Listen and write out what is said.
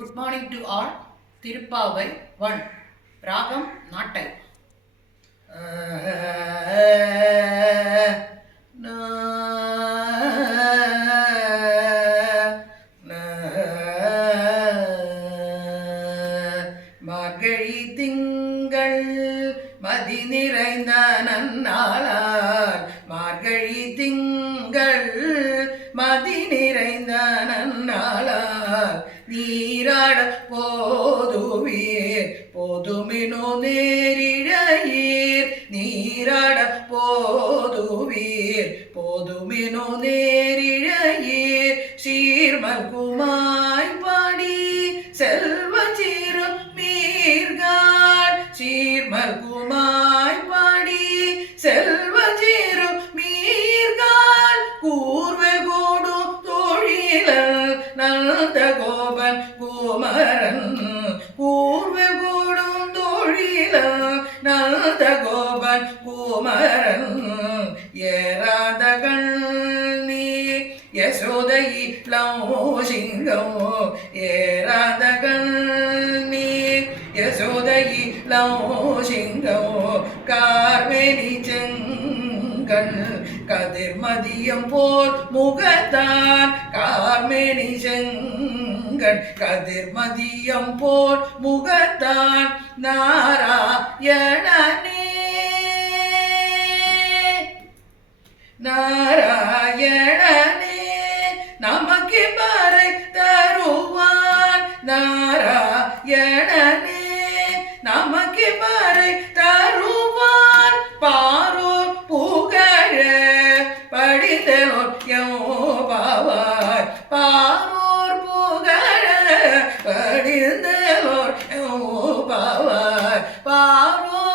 Good morning to all. Tirupavai 1. Ragam Nattai. மார்கழி திங்கள் மதி நிறைந்த நன்னாளால் மார்கழி திங்கள் மதி நிறைந்த நன்னாளால் நீராட போதுவீர் போதுமினோ நேரிழையீர் நீராட போதுவீர் போதுமினோ நேரிழையீர் சீர்மல்குமாய் பாடி செல்வ சிறு மீர்காள் சீர்மல்குமாய் பாடி செல்வ சிறு மீர்காள் கூர்வல் கோடு தோழிலல் நந்த கோபன் குமரன் கூர்வல் கோடும் தோழிலல் நந்த கோபன் குமரன் ஏறாத கண்ணி யசோதை லௌசிங்கம் ஏறாத கண்ணி யசோதை லௌசிங்கம் கார்மேனி செங்கண் கதிர்மதியம் போல் முகத்தான் கார்மேனி செங்கண் கதிர்மதியம் போல் முகத்தான் நாராயணனே நாராயணனே நமக்கு பறை தருவான் நாராயணனே நமக்கு பறை தருவான் பாரோர் புகழ படித்தோர் யோபாவாய் பாரோர் புகழ படித்தோர் யோபாவாய் பாரோர்